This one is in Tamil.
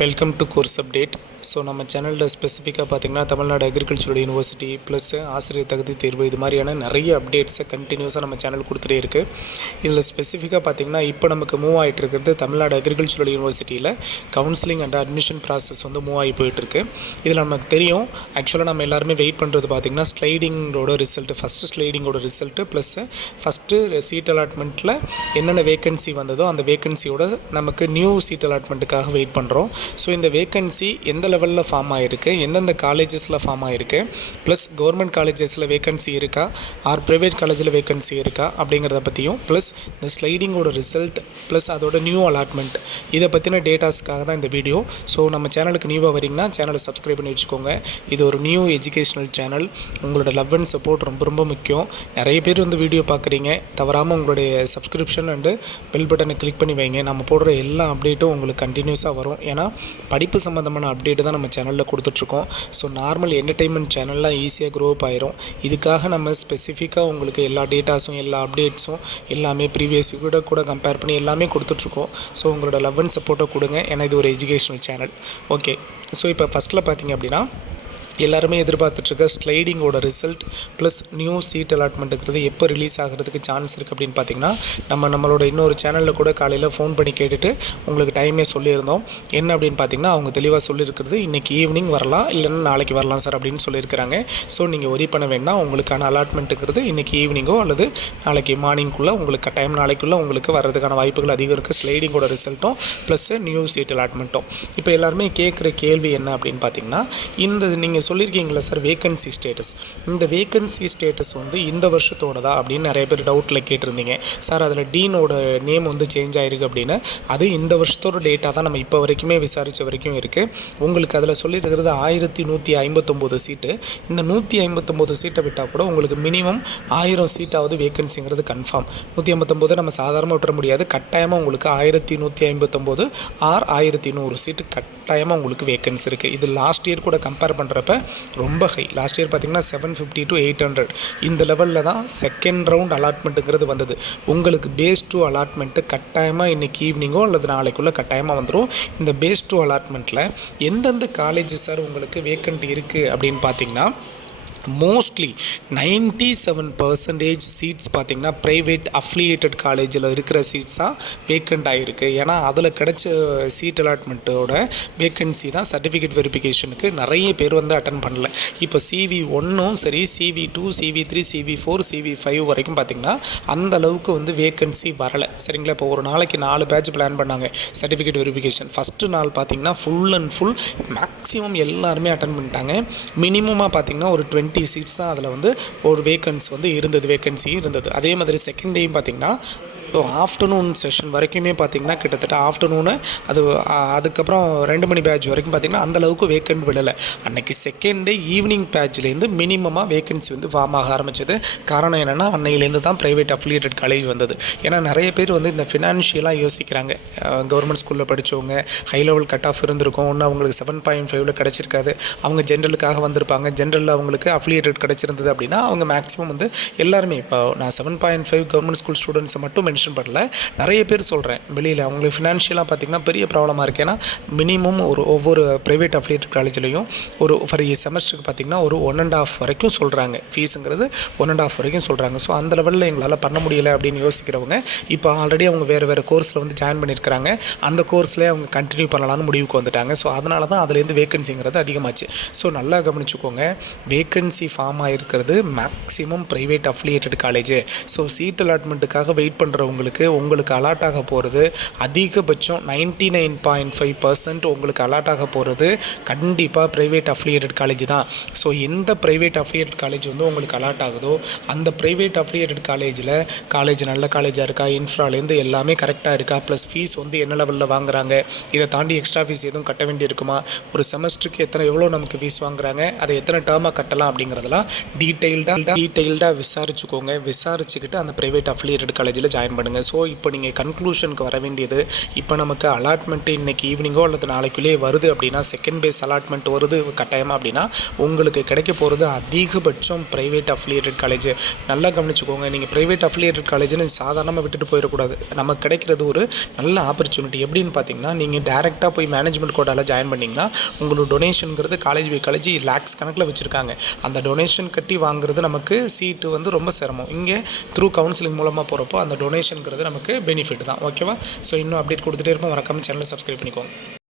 Welcome to course update. So நம்ம சேனலில் ஸ்பெசிஃபிக்காக பார்த்திங்கன்னா தமிழ்நாடு அக்ரிகல்ச்சரல் யூனிவர்சிட்டி ப்ளஸ் ஆசிரியர் தகுதி தேர்வு இது மாதிரியான நிறைய அப்டேட்ஸை கண்டினியூஸாக நம்ம சேனல் கொடுத்துட்டே இருக்குது. இதில் ஸ்பெசிஃபிக்காக பார்த்திங்கன்னா இப்போ நமக்கு மூவ் ஆகிட்டு இருக்கிறது தமிழ்நாடு அக்ரிகல்ச்சரல் யூனிவர்சிட்டியில் கவுன்சிலிங் அண்ட் அட்மிஷன் ப்ராசஸ் வந்து மூவ் ஆகி போயிட்டுருக்கு. இதில் நமக்கு தெரியும், ஆக்சுவலாக நம்ம எல்லாருமே வெயிட் பண்ணுறது பார்த்திங்கன்னா ஸ்லைடிங்கோட ரிசல்ட்டு, ஃபஸ்ட்டு ஸ்லைடிங்கோட ரிசல்ட்டு ப்ளஸ் ஃபஸ்ட்டு சீட் அலாட்மெண்ட்டில் என்னென்ன வேகன்சி வந்ததோ அந்த வேகன்சியோட நமக்கு நியூ சீட் அலாட்மெண்ட்டுக்காக வெயிட் பண்ணுறோம். ஸோ இந்த வேகன்சி எந்த லெவலில் ஃபார்ம் ஆகிருக்கு, எந்தெந்த காலேஜஸில் ஃபார்ம் ஆகிருக்கு, ப்ளஸ் கவர்மெண்ட் காலேஜஸில் வேகன்சி இருக்கா ஆர் ப்ரைவேட் காலேஜில் வேகன்சி இருக்கா அப்படிங்கிறத பற்றியும், ப்ளஸ் இந்த ஸ்லைடிங்கோட ரிசல்ட் ப்ளஸ் அதோட நியூ அலாட்மெண்ட் இதை பற்றின டேட்டாஸ்க்காக தான் இந்த வீடியோ. ஸோ நம்ம சேனலுக்கு நியூவாக வரீங்கன்னா சேனலை சப்ஸ்கிரைப் பண்ணி வச்சுக்கோங்க. இது ஒரு நியூ எஜுகேஷ்னல் சேனல். உங்களோட லவ் அண்ட் சப்போர்ட் ரொம்ப ரொம்ப முக்கியம். நிறைய பேர் வந்து வீடியோ பார்க்குறீங்க, தவறாமல் உங்களுடைய சப்ஸ்கிரிப்ஷன் அண்டு பெல் பட்டனை கிளிக் பண்ணி வைங்க. நம்ம போடுற எல்லா அப்டேட்டும் உங்களுக்கு கண்டினியூஸாக வரும். ஏன்னா படிப்பு சம்மந்தமான அப்டேட்டு தான் நம்ம சேனலில் கொடுத்துட்ருக்கோம். ஸோ நார்மல் என்டர்டெயின்மெண்ட் சேனல்லாம் ஈஸியாக க்ரோ அப் ஆயிரும். இதுக்காக நம்ம ஸ்பெசிஃபிக்காக உங்களுக்கு எல்லா டேட்டாஸும் எல்லா அப்டேட்ஸும் எல்லாமே ப்ரீவியஸ் கூட கம்பேர் பண்ணி எல்லாமே கொடுத்துட்ருக்கோம். ஸோ உங்களோட லவ் அண்ட் சப்போர்ட்டை கொடுங்க. ஏன்னா இது ஒரு எஜுகேஷ்னல் சேனல். ஓகே, ஸோ இப்போ ஃபஸ்ட்டில் பார்த்தீங்க அப்படின்னா எல்லாருமே எதிர்பார்த்துட்ருக்க ஸ்லைடிங்கோட ரிசல்ட் ப்ளஸ் நியூ சீட் அலாட்மெண்ட்டுங்கிறது எப்போ ரிலீஸ் ஆகிறதுக்கு சான்ஸ் இருக்குது அப்படின்னு பார்த்தீங்கன்னா நம்மளோட இன்னொரு சேனலில் கூட காலையில் ஃபோன் பண்ணி கேட்டுட்டு உங்களுக்கு டைமே சொல்லியிருந்தோம். என்ன அப்படின்னு பார்த்தீங்கன்னா அவங்க தெளிவாக சொல்லியிருக்கிறது இன்றைக்கி ஈவினிங் வரலாம், இல்லைன்னா நாளைக்கு வரலாம் சார் அப்படின்னு சொல்லியிருக்கிறாங்க. ஸோ நீங்கள் ஒரி பண்ண வேண்டாம். உங்களுக்கான அலாட்மெண்ட்டுங்கிறது இன்றைக்கி ஈவினிங்கோ அல்லது நாளைக்கு மார்னிங்குள்ளே உங்களுக்கு டைம் நாளைக்குள்ளே உங்களுக்கு வர்றதுக்கான வாய்ப்புகள் அதிகம் இருக்குது. ஸ்லைடிங்கோட ரிசல்ட்டும் ப்ளஸ் நியூ சீட் அலாட்மெண்ட்டும். இப்போ எல்லாருமே கேட்குற கேள்வி என்ன அப்படின்னு பார்த்தீங்கன்னா, இந்த நீங்கள் சொல்லியிருக்கீங்களா சார் வேகன்சி ஸ்டேட்டஸ், இந்த வேகன்சி ஸ்டேட்டஸ் வந்து இந்த வருஷத்தோடதா அப்படின்னு நிறைய பேர் டவுட்டில் கேட்டிருந்தீங்க. சார் அதில் டீனோட நேம் வந்து சேஞ்ச் ஆகிருக்கு அப்படின்னு. அது இந்த வருஷத்தோட டேட்டா தான் நம்ம இப்போ வரைக்குமே விசாரித்த வரைக்கும் இருக்குது. உங்களுக்கு அதில் சொல்லியிருக்கிறது 1159 சீட்டு. இந்த 159 சீட்டை விட்டால் கூட உங்களுக்கு மினிமம் 1000 சீட்டாவது வேகன்சிங்கிறது கன்ஃபார்ம். 159 நம்ம சாதாரணமாக விட்டுற முடியாது. கட்டாயமாக உங்களுக்கு 1159 ஆர் 1100 சீட்டு கட்டாயமாக உங்களுக்கு வேகன்சி இருக்குது. இது லாஸ்ட் இயர் கூட கம்பேர் பண்ணுறப்ப ரொம்ப ஹை. லாஸ்ட் இயர் பார்த்திங்கன்னா 750 to 800 இந்த லெவலில் தான் செகண்ட் ரவுண்ட் அலாட்மெண்ட்டுங்கிறது வந்தது. உங்களுக்கு பேஸ் டூ அலாட்மெண்ட்டு கட்டாயமாக இன்றைக்கி ஈவினிங்கோ அல்லது நாளைக்குள்ளே கட்டாயமாக வந்துடும். இந்த பேஸ் டூ அலாட்மெண்ட்டில் எந்தெந்த காலேஜ் சார் உங்களுக்கு வேக்கண்ட் இருக்குது அப்படின்னு பார்த்தீங்கன்னா மோஸ்ட்லி 97% சீட்ஸ் பார்த்திங்கன்னா ப்ரைவேட் அஃபிலியேட்டட் காலேஜில் இருக்கிற சீட்ஸாக வேக்கண்ட் ஆகிருக்கு. ஏன்னா அதில் கிடைச்ச சீட் அலாட்மெண்ட்டோட வேக்கன்சி தான் சர்டிஃபிகேட் வெரிஃபிகேஷனுக்கு நிறைய பேர் வந்து அட்டன் பண்ணல. இப்போ CV1 சரி, CV2, CV3, CV4, CV5 வரைக்கும் பார்த்திங்கன்னா அந்த அளவுக்கு வந்து வேக்கன்சி வரலை. சரிங்களா? இப்போ ஒரு நாளைக்கு 4 பேட்ச் பிளான் பண்ணாங்க சர்டிஃபிகேட் வெரிஃபிகேஷன். ஃபஸ்ட்டு நாள் பார்த்திங்கன்னா ஃபுல் அண்ட் ஃபுல் மேக்ஸிமம் எல்லாருமே அட்டன் பண்ணிட்டாங்க. மினிமமாக பார்த்திங்கன்னா ஒரு 20 சீட்ஸ் தான் அதில் வந்து ஒரு வேகன்சி வந்து இருந்தது. அதே மாதிரி செகண்ட் டேயும் பார்த்திங்கன்னா ஆஃப்டர்நூன் செஷன் வரைக்குமே பார்த்திங்கன்னா கிட்டத்தட்ட ஆஃப்டர்நூனு அதுக்கப்புறம் 2 மணி பேட்ச் வரைக்கும் பார்த்திங்கன்னா அந்தளவுக்கு வேக்கன்ட் விடலை. அன்றைக்கி செகண்ட் டே ஈவினிங் பேட்ச்லேருந்து மினிமமாக வேகன்சி வந்து ஃபார்ம் ஆக ஆரம்பிச்சது. காரணம் என்னென்னா அன்னையிலேருந்து தான் ப்ரைவேட் அஃபிலியேட்டட் காலேஜ் வந்தது. ஏன்னா நிறைய பேர் வந்து இந்த ஃபினான்ஷியலாக யோசிக்கிறாங்க. கவர்மெண்ட் ஸ்கூலில் படித்தவங்க ஹை லெவல் கட் ஆஃப் இருந்திருக்கும், ஒன்று அவங்களுக்கு 7.5 கிடச்சிருக்காது, அவங்க ஜென்ரலுக்காக வந்திருப்பாங்க. ஜென்ரலில் அவங்களுக்கு அஃபிலியேட்டட் கிடச்சிருந்தது அப்படின்னா அவங்க மேக்ஸிமம் வந்து எல்லாருமே, இப்போ நான் 7.5 கவர்மெண்ட் ஸ்கூல் ஸ்டூடெண்ட்ஸை மட்டும் மென்ஷன் பண்ணல, நிறைய பேர் சொல்கிறேன் வெளியில் அவங்களுக்கு ஃபினான்ஷியலாக பார்த்திங்கன்னா பெரிய ப்ராப்ளமாக இருக்குது. ஏன்னா மினிமம் ஒவ்வொரு ப்ரைவேட் அஃபிலியேட்டட் காலேஜ்லேயும் ஒரு ஃபார் செமஸ்டருக்கு பார்த்திங்கன்னா ஒரு 1.5 வரைக்கும் சொல்கிறாங்க. ஃபீஸுங்கிறது 1.5 வரைக்கும் சொல்கிறாங்க. ஸோ அந்த லெவலில் எங்களால் பண்ண முடியலை அப்படின்னு யோசிக்கிறவங்க இப்போ ஆல்ரெடி அவங்க வேறு கோர்ஸில் வந்து ஜாயின் பண்ணியிருக்கிறாங்க. அந்த கோர்ஸ்லேயே அவங்க கண்டினியூ பண்ணலான்னு முடிவுக்கு வந்துட்டாங்க. ஸோ அதனால தான் அதுலேருந்து வேகன்சிங்கிறது அதிகமாச்சு. ஸோ நல்லா கவனிச்சுக்கோங்க, வேகன்சி ஃபார்ம் ஆகிருக்கிறது maximum private affiliated college. So seat அலாட்மெண்ட்டுக்காக வெயிட் பண்ணுறவங்க உங்களுக்கு அலாட் ஆக போகிறது அதிகபட்சம் 99.5% உங்களுக்கு அலாட் ஆக போகிறது கண்டிப்பாக ப்ரைவேட் அஃபிலியேட்டட் காலேஜ் தான். ஸோ எந்த ப்ரைவேட் அஃபிலியேட்டட் காலேஜ் வந்து உங்களுக்கு அலாட் ஆகுதோ அந்த ப்ரைவேட் அஃபிலியேட்டட் காலேஜ் நல்ல காலேஜாக இருக்கா, இன்ஃப்ராலேருந்து எல்லாமே கரெக்டாக இருக்கா, ப்ளஸ் ஃபீஸ் வந்து என்ன லெவலில் வாங்குறாங்க, இதை தாண்டி எக்ஸ்ட்ரா ஃபீஸ் எதுவும் கட்ட வேண்டி இருக்குமா, ஒரு செமஸ்டருக்கு எவ்வளோ நமக்கு ஃபீஸ் வாங்குறாங்க, அதை எத்தனை டேர்மாக கட்டலாம் அப்படிங்கிறதெல்லாம் டீட்டெயில்டாக விசாரிச்சுக்கோங்க. விசாரிச்சுக்கிட்டு அந்த ப்ரைவேட் அஃபிலியேட்டட் காலேஜில் ஜாயின் பண்ணுங்கள். ஸோ இப்போ நீங்கள் கன்க்ளூஷனுக்கு வர வேண்டியது, இப்போ நமக்கு அலாட்மெண்ட்டு இன்றைக்கி ஈவினிங்கோ அல்லது நாளைக்குள்ளேயே வருது அப்படின்னா, செகண்ட் பேஸ் அலாட்மெண்ட் வருது கட்டாயமாக அப்படின்னா, உங்களுக்கு கிடைக்க போகிறது அதிகபட்சம் ப்ரைவேட் அஃபிலியேட்டட் காலேஜ். நல்லா கவனிச்சுக்கோங்க. நீங்கள் ப்ரைவேட் அஃபிலியேட்டட் காலேஜ்னு சாதாரணமாக விட்டுட்டு போயிடக்கூடாது. நமக்கு கிடைக்கிறது ஒரு நல்ல ஆப்பர்ச்சுனிட்டி. எப்படின்னு பார்த்தீங்கன்னா, நீங்கள் டேரெக்டாக போய் மேனேஜ்மெண்ட் கோட்டாவில் ஜாயின் பண்ணிங்கன்னா உங்களுக்கு டொனேஷனுங்கிறது காலேஜ் பை காலேஜ் லேக்ஸ் கணக்கில் வச்சுருக்காங்க. அந்த டொனேஷன் கட்டி வாங்குறது நமக்கு சீட்டு வந்து ரொம்ப சிரமம். இங்கே த்ரூ கவுன்சிலிங் மூலமாக போகிறப்போ அந்த டொனேஷனுங்கிறது நமக்கு பெனிஃபிட் தான். ஓகேவா? ஸோ இன்னும் அப்டேட் கொடுத்துட்டே இருப்போம். மறக்காம சேனலை சப்ஸ்கிரைப் பண்ணிக்கோங்க.